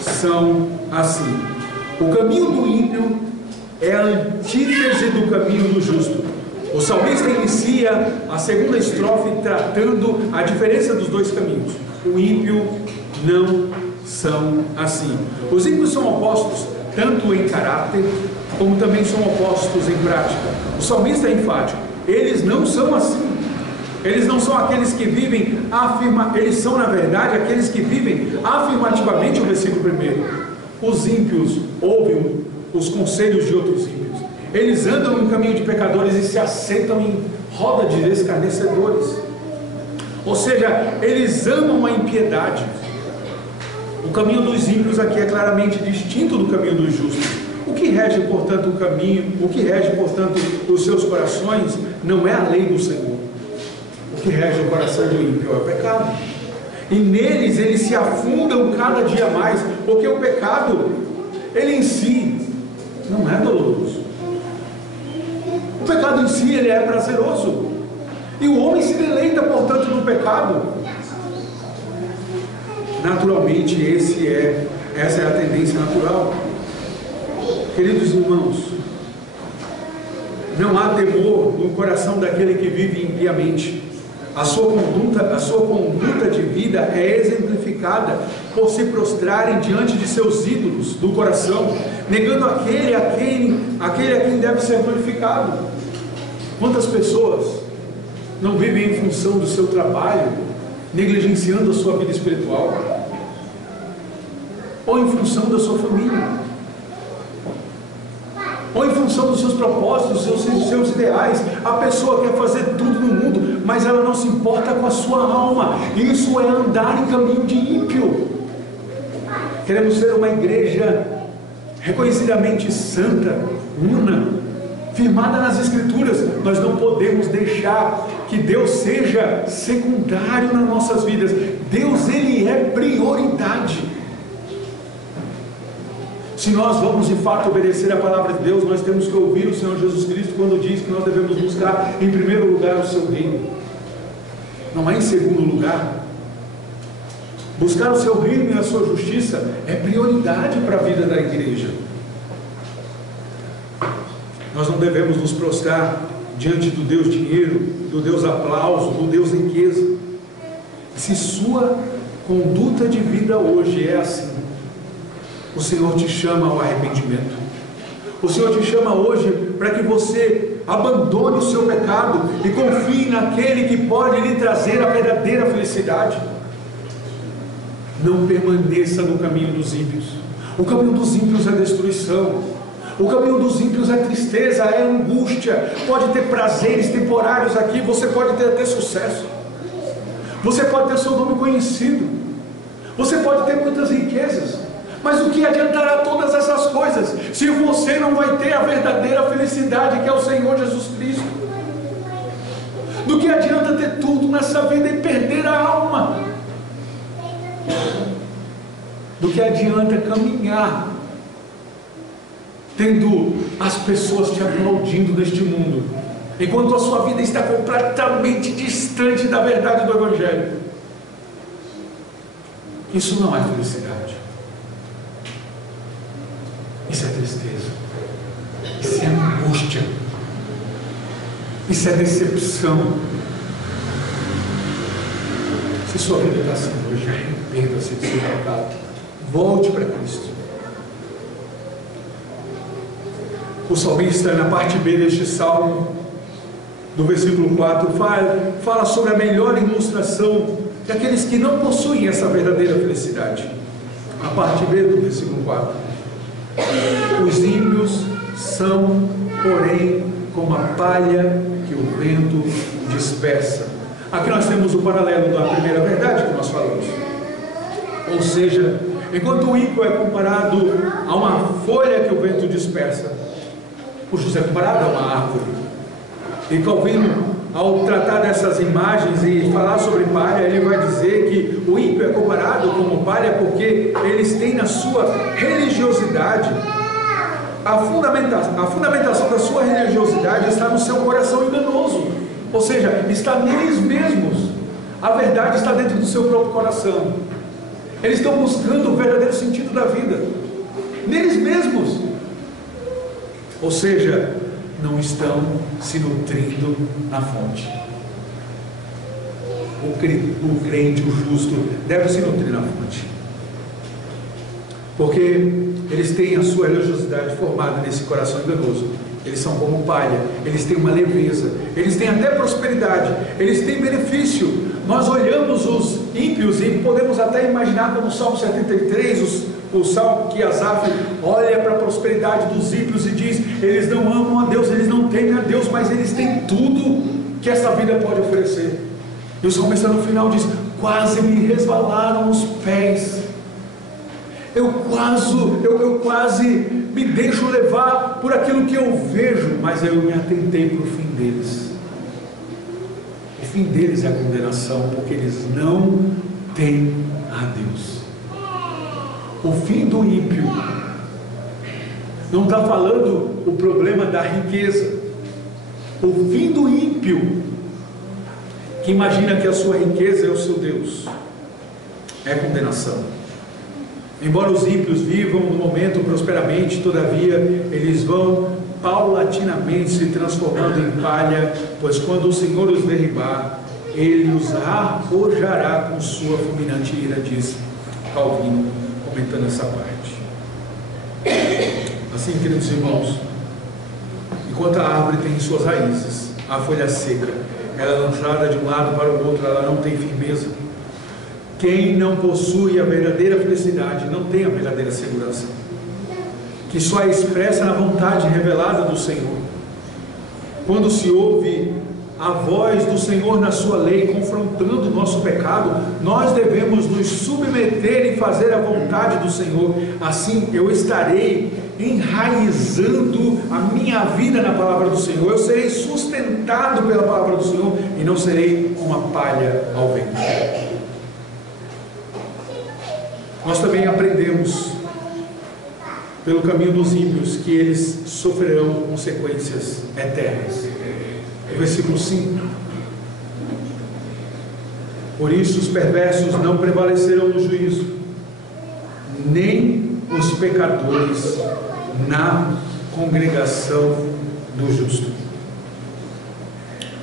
são assim. O caminho do ímpio é a antítese do caminho do justo. O salmista inicia a segunda estrofe tratando a diferença dos dois caminhos. O ímpio não são assim. Os ímpios são opostos tanto em caráter como também são opostos em prática. O salmista é enfático: eles não são assim. Eles não são aqueles que vivem eles são, na verdade, aqueles que vivem afirmativamente o versículo 1. Os ímpios ouvem os conselhos de outros ímpios. Eles andam no caminho de pecadores e se assentam em roda de escarnecedores. Ou seja, eles amam a impiedade. O caminho dos ímpios aqui é claramente distinto do caminho dos justos. O que rege, portanto, os seus corações não é a lei do Senhor. O que rege o coração do ímpio é o pecado. E neles eles se afundam cada dia mais, porque o pecado, ele em si, não é doloroso. O pecado em si, ele é prazeroso. E o homem se deleita, portanto, no pecado. Naturalmente, essa é a tendência natural. Queridos irmãos, não há temor no coração daquele que vive impiamente. A sua conduta de vida é exemplificada por se prostrarem diante de seus ídolos do coração, negando aquele a quem deve ser glorificado. Quantas pessoas não vivem em função do seu trabalho, negligenciando a sua vida espiritual, ou em função da sua família, ou em função dos seus propósitos, dos seus ideais? A pessoa quer fazer tudo no mundo, mas ela não se importa com a sua alma. Isso é andar em caminho de ímpio. Queremos ser uma igreja reconhecidamente santa, una, firmada nas Escrituras. Nós não podemos deixar que Deus seja secundário nas nossas vidas. Deus, Ele é prioridade. Se nós vamos de fato obedecer a palavra de Deus, nós temos que ouvir o Senhor Jesus Cristo quando diz que nós devemos buscar em primeiro lugar o seu reino, não é em segundo lugar. Buscar o seu reino e a sua justiça é prioridade para a vida da igreja. Nós não devemos nos prostrar diante do Deus dinheiro, do Deus aplauso, do Deus riqueza. Se sua conduta de vida hoje é assim, o Senhor te chama ao arrependimento. O Senhor te chama hoje para que você abandone o seu pecado e confie naquele que pode lhe trazer a verdadeira felicidade. Não permaneça no caminho dos ímpios. O caminho dos ímpios é destruição. O caminho dos ímpios é tristeza, é angústia. Pode ter prazeres temporários aqui, você pode ter até sucesso, você pode ter seu nome conhecido, você pode ter muitas riquezas, mas o que adiantará todas essas coisas se você não vai ter a verdadeira felicidade, que é o Senhor Jesus Cristo? Do que adianta ter tudo nessa vida e perder a alma? Do que adianta caminhar tendo as pessoas te aplaudindo neste mundo, enquanto a sua vida está completamente distante da verdade do Evangelho? Isso não é felicidade. Isso é tristeza, isso é angústia, isso é decepção. Se sua vida está assim hoje, arrependa-se do seu pecado, volte para Cristo. O salmista, na parte B deste salmo, do versículo 4, fala sobre a melhor ilustração daqueles que não possuem essa verdadeira felicidade. A parte B do versículo 4: os ímpios são, porém, como a palha que o vento dispersa. Aqui nós temos o paralelo da primeira verdade que nós falamos. Ou seja, enquanto o ímpio é comparado a uma folha que o vento dispersa, o justo é comparado a uma árvore. E Calvino, ao tratar dessas imagens e falar sobre palha, ele vai dizer que o ímpio é comparado como palha porque eles têm na sua religiosidade, a fundamentação da sua religiosidade está no seu coração enganoso, ou seja, está neles mesmos. A verdade está dentro do seu próprio coração. Eles estão buscando o verdadeiro sentido da vida neles mesmos, ou seja, não estão se nutrindo na fonte. O crente, o justo, deve se nutrir na fonte, porque eles têm a sua religiosidade formada nesse coração enganoso. eles são como palha, eles têm uma leveza, eles têm até prosperidade, eles têm benefício. Nós olhamos os ímpios e podemos até imaginar como o Salmo 73, o salmo que Asaf olha para a prosperidade dos ímpios e diz: eles não amam a Deus, eles não temem a Deus, mas eles têm tudo que essa vida pode oferecer. E o salmista no final diz: quase me resvalaram os pés, eu quase me deixo levar por aquilo que eu vejo, mas eu me atentei para o fim deles. O fim deles é a condenação, porque eles não têm a Deus. O fim do ímpio não está falando o problema da riqueza. O fim do ímpio, que imagina que a sua riqueza é o seu Deus, é condenação. Embora os ímpios vivam no momento prosperamente, todavia eles vão paulatinamente se transformando em palha, pois quando o Senhor os derribar, Ele os arrojará com sua fulminante ira, diz Calvino, comentando essa parte. Assim, queridos irmãos, enquanto a árvore tem em suas raízes a folha seca, ela é lançada de um lado para o outro, ela não tem firmeza. Quem não possui a verdadeira felicidade não tem a verdadeira segurança, que só é expressa na vontade revelada do Senhor. Quando se ouve a voz do Senhor na sua lei, confrontando o nosso pecado, nós devemos nos submeter e fazer a vontade do Senhor. Assim eu estarei enraizando a minha vida na palavra do Senhor, eu serei sustentado pela palavra do Senhor e não serei uma palha ao vento. Nós também aprendemos pelo caminho dos ímpios que eles sofrerão consequências eternas. O versículo 5: por isso os perversos não prevalecerão no juízo, nem os pecadores na congregação do justo.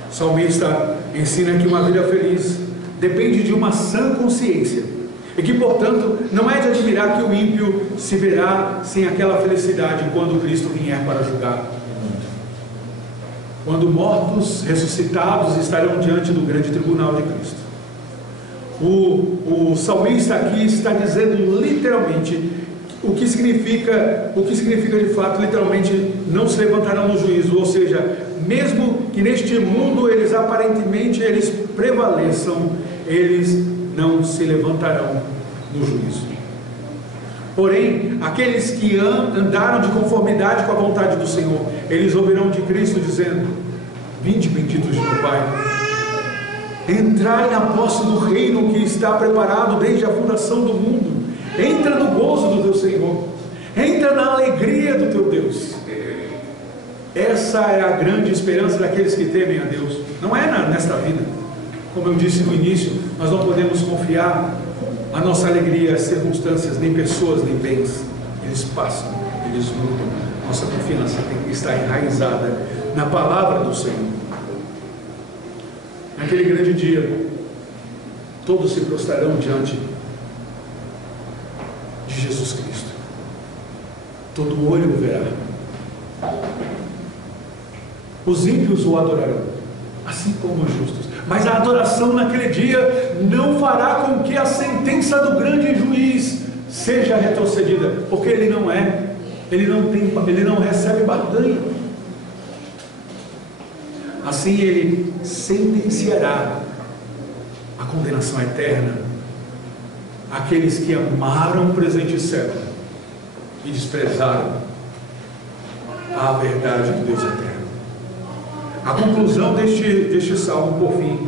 O salmista ensina que uma vida feliz depende de uma sã consciência, e que, portanto, não é de admirar que o ímpio se verá sem aquela felicidade quando Cristo vier para julgar o mundo. Quando mortos ressuscitados estarão diante do grande tribunal de Cristo. O salmista aqui está dizendo literalmente o que significa de fato, literalmente, não se levantarão no juízo, ou seja, mesmo que neste mundo eles aparentemente prevaleçam, eles não se levantarão no juízo. Porém, aqueles que andaram de conformidade com a vontade do Senhor, eles ouvirão de Cristo dizendo: vinde benditos de meu Pai, entrai na posse do reino que está preparado desde a fundação do mundo. Entra no gozo do teu Senhor, entra na alegria do teu Deus. Essa é a grande esperança daqueles que temem a Deus. Não é nesta vida. Como eu disse no início, nós não podemos confiar a nossa alegria às circunstâncias, nem pessoas, nem bens. Eles passam, eles mudam. Nossa confiança tem que estar enraizada na palavra do Senhor. Naquele grande dia, todos se prostrarão diante de Jesus Cristo. Todo olho o verá. Os ímpios o adorarão, assim como os justos. Mas a adoração naquele dia não fará com que a sentença do grande juiz seja retrocedida, porque ele não recebe barganha. Assim ele sentenciará a condenação eterna àqueles que amaram o presente século e desprezaram a verdade do Deus eterno. A conclusão deste salmo, por fim,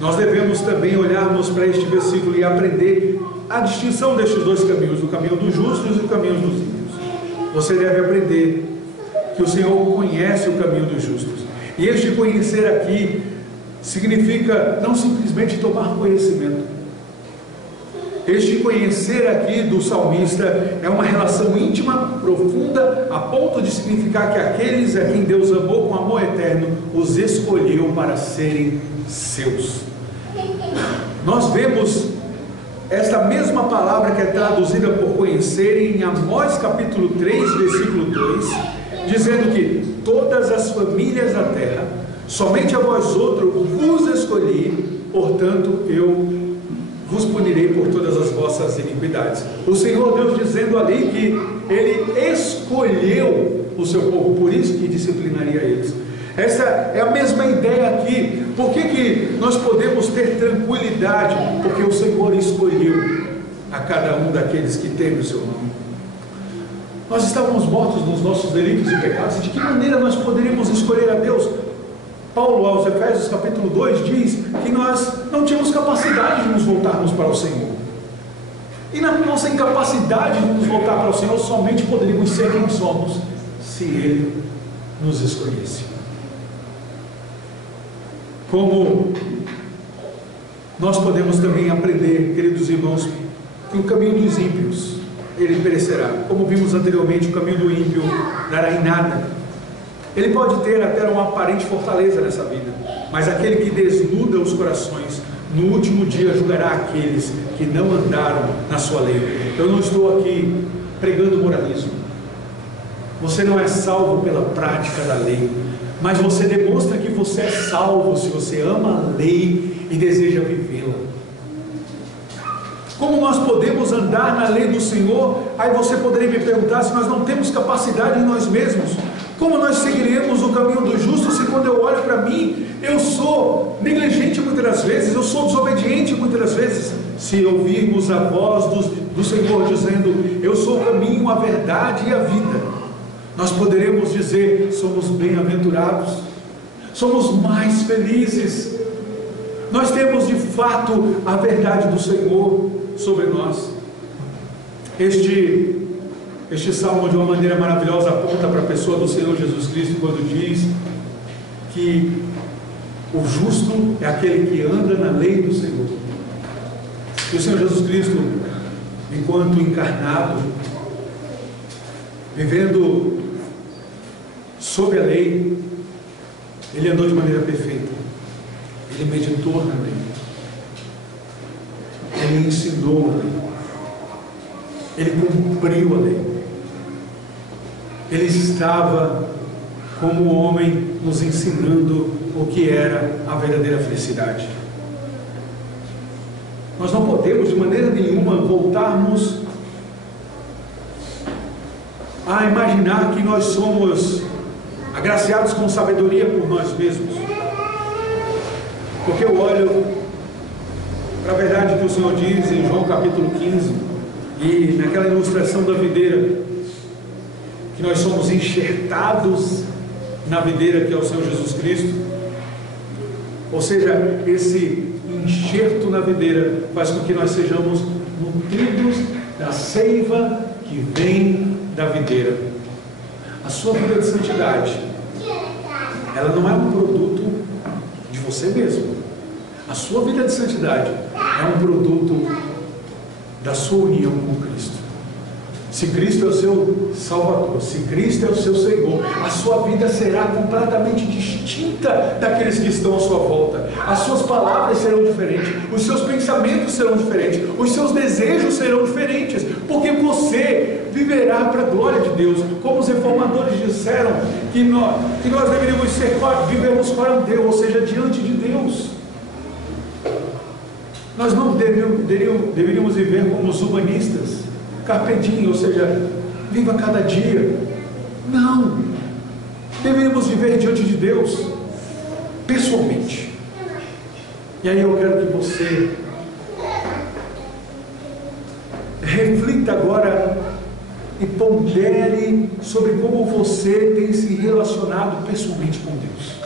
nós devemos também olharmos para este versículo e aprender a distinção destes dois caminhos, do caminho dos justos e do caminho dos ímpios. Você deve aprender que o Senhor conhece o caminho dos justos, e este conhecer aqui significa não simplesmente tomar conhecimento. Este conhecer aqui do salmista é uma relação íntima, profunda, a ponto de significar que aqueles a quem Deus amou com amor eterno, os escolheu para serem seus. Nós vemos esta mesma palavra que é traduzida por conhecer em Amós capítulo 3, versículo 2, dizendo que todas as famílias da terra, somente a vós outros vos escolhi, portanto eu vos punirei por todas as vossas iniquidades. O Senhor Deus dizendo ali que Ele escolheu o seu povo, por isso que disciplinaria eles. Essa é a mesma ideia aqui. Por que nós podemos ter tranquilidade? Porque o Senhor escolheu a cada um daqueles que temem o seu nome. Nós estávamos mortos nos nossos delitos e pecados, e de que maneira nós poderíamos escolher a Deus? Paulo aos Efésios capítulo 2 diz que nós não tínhamos capacidade de nos voltarmos para o Senhor, e na nossa incapacidade de nos voltar para o Senhor somente poderíamos ser quem somos se Ele nos escolhesse. Como nós podemos também aprender, queridos irmãos, que o caminho dos ímpios ele perecerá. Como vimos anteriormente, o caminho do ímpio dará em nada. Ele pode ter até uma aparente fortaleza nessa vida, mas aquele que desnuda os corações, no último dia julgará aqueles que não andaram na sua lei. Eu não estou aqui pregando moralismo. Você não é salvo pela prática da lei, mas você demonstra que você é salvo se você ama a lei e deseja vivê-la. Como nós podemos andar na lei do Senhor? Aí você poderia me perguntar se nós não temos capacidade em nós mesmos. Como nós seguiremos o caminho do justo se quando eu olho para mim, eu sou negligente muitas das vezes, eu sou desobediente muitas das vezes? Se ouvirmos a voz do Senhor dizendo, eu sou o caminho, a verdade e a vida, nós poderemos dizer, somos bem-aventurados, somos mais felizes, nós temos de fato a verdade do Senhor sobre nós. Este salmo de uma maneira maravilhosa aponta para a pessoa do Senhor Jesus Cristo quando diz que o justo é aquele que anda na lei do Senhor. E o Senhor Jesus Cristo, enquanto encarnado, vivendo sob a lei, Ele andou de maneira perfeita, Ele meditou na lei, Ele ensinou a lei, Ele cumpriu a lei. Ele estava como homem nos ensinando o que era a verdadeira felicidade. Nós não podemos de maneira nenhuma voltarmos a imaginar que nós somos agraciados com sabedoria por nós mesmos, porque eu olho para a verdade que o Senhor diz em João capítulo 15 e naquela ilustração da videira, que nós somos enxertados na videira que é o Senhor Jesus Cristo. Ou seja, esse enxerto na videira faz com que nós sejamos nutridos da seiva que vem da videira. A sua vida de santidade, ela não é um produto de você mesmo. A sua vida de santidade é um produto da sua união com Cristo. Se Cristo é o seu Salvador, se Cristo é o seu Senhor, a sua vida será completamente distinta daqueles que estão à sua volta. As suas palavras serão diferentes, os seus pensamentos serão diferentes, os seus desejos serão diferentes, porque você viverá para a glória de Deus. Como os reformadores disseram que nós deveríamos vivermos para Deus, ou seja, diante de Deus. Nós não deveríamos viver como os humanistas, carpe diem, ou seja, viva cada dia. Não, deveríamos viver diante de Deus pessoalmente. E aí eu quero que você reflita agora e pondere sobre como você tem se relacionado pessoalmente com Deus.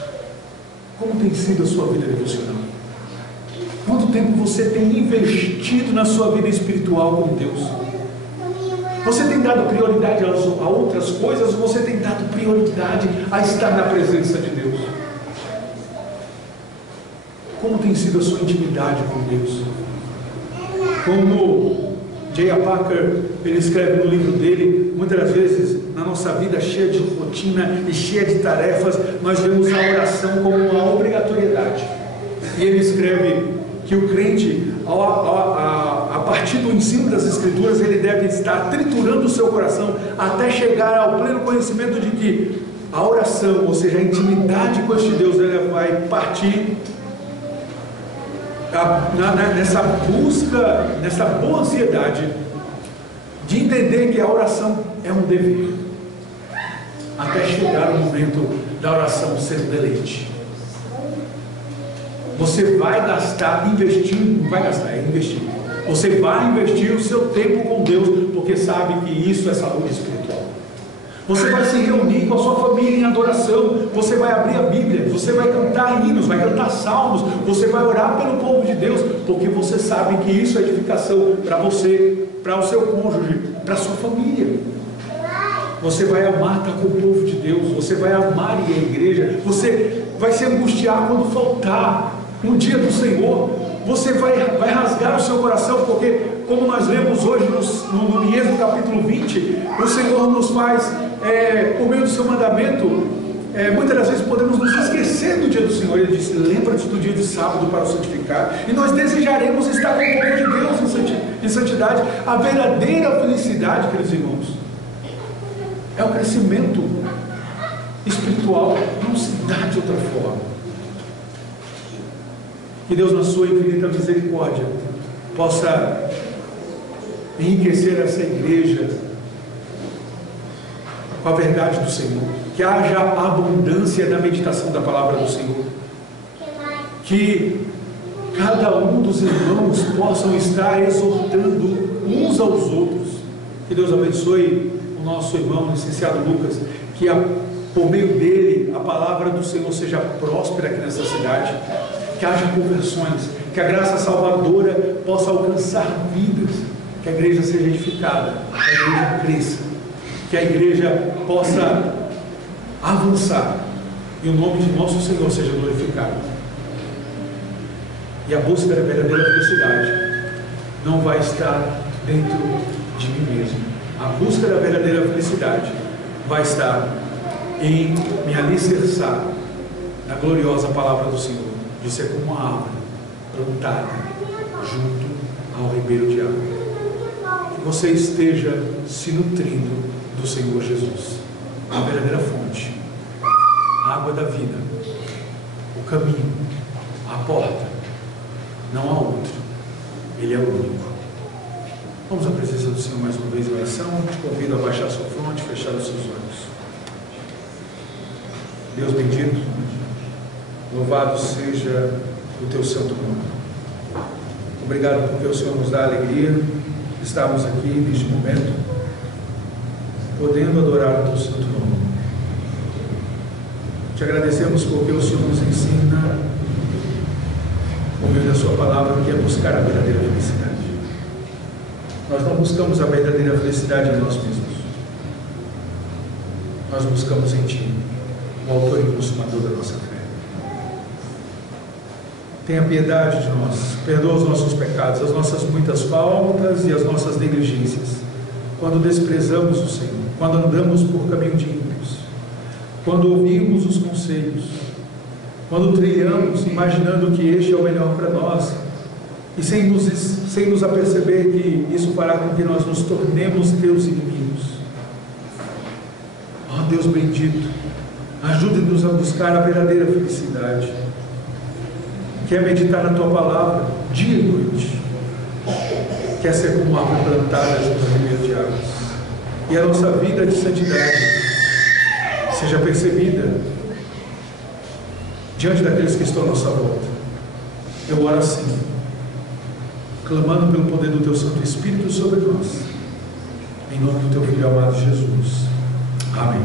Como tem sido a sua vida devocional? Quanto tempo você tem investido na sua vida espiritual com Deus? Você tem dado prioridade a outras coisas, ou você tem dado prioridade a estar na presença de Deus? Como tem sido a sua intimidade com Deus? Como J.I. Packer, ele escreve no livro dele, muitas das vezes na nossa vida cheia de rotina e cheia de tarefas, nós vemos a oração como uma obrigatoriedade. E ele escreve que o crente, a partir do ensino das Escrituras, ele deve estar triturando o seu coração até chegar ao pleno conhecimento de que a oração, ou seja, a intimidade com este Deus, ela vai partir nessa busca, nessa boa ansiedade de entender que a oração é um dever, até chegar o momento da oração ser um deleite. Você vai gastar, investir, não vai gastar, é investir. Você vai investir o seu tempo com Deus, porque sabe que isso é saúde espiritual. Você vai se reunir com a sua família em adoração, você vai abrir a Bíblia, você vai cantar hinos, vai cantar salmos, você vai orar pelo povo de Deus, porque você sabe que isso é edificação para você, para o seu cônjuge, para a sua família. Você vai amar estar com o povo de Deus, você vai amar ir à igreja, você vai se angustiar quando faltar um dia do Senhor, você vai rasgar o seu coração, porque como nós lemos hoje no Êxodo capítulo 20, o Senhor nos faz, por meio do seu mandamento, muitas das vezes podemos nos esquecer do dia do Senhor. Ele disse: lembra-te do dia de sábado para o santificar, e nós desejaremos estar com o povo de Deus em santidade. A verdadeira felicidade, queridos irmãos, é o crescimento espiritual, não se dá de outra forma. Que Deus, na sua infinita misericórdia, possa enriquecer essa igreja com a verdade do Senhor, que haja abundância da meditação da palavra do Senhor, que cada um dos irmãos possam estar exortando uns aos outros. Que Deus abençoe o nosso irmão licenciado Lucas, que por meio dele a palavra do Senhor seja próspera aqui nessa cidade, que haja conversões, que a graça salvadora possa alcançar vidas, que a igreja seja edificada, que a igreja cresça, que a igreja possa avançar e o nome de nosso Senhor seja glorificado. E a busca da verdadeira felicidade não vai estar dentro de mim mesmo. A busca da verdadeira felicidade vai estar em me alicerçar na gloriosa palavra do Senhor, de ser como uma árvore plantada junto ao ribeiro de água. Que você esteja se nutrindo do Senhor Jesus, a verdadeira fonte, a água da vida, o caminho, a porta. Não há outro, Ele é o único. Vamos à presença do Senhor mais uma vez em oração. Te convido a baixar sua fronte, fechar os seus olhos. Deus bendito, louvado seja o teu santo nome. Obrigado porque o Senhor nos dá a alegria de estarmos aqui neste momento, podendo adorar o teu santo nome. Te agradecemos porque o Senhor nos ensina, por meio da sua palavra, que é buscar a verdadeira felicidade. Nós não buscamos a verdadeira felicidade em nós mesmos. Nós buscamos em Ti, o autor e consumador da nossa fé. Tenha piedade de nós, perdoa os nossos pecados, as nossas muitas faltas e as nossas negligências, quando desprezamos o Senhor, quando andamos por caminho de ímpios, quando ouvimos os conselhos, quando trilhamos imaginando que este é o melhor para nós, e sem nos aperceber que isso fará com que nós nos tornemos teus inimigos. Ó Deus bendito, ajude-nos a buscar a verdadeira felicidade, que é meditar na Tua palavra dia e noite, que é ser como uma árvore plantada junto ao ribeiro de águas, e a nossa vida de santidade seja percebida diante daqueles que estão à nossa volta. Eu oro assim, clamando pelo poder do Teu Santo Espírito sobre nós, em nome do Teu Filho amado Jesus. Amém.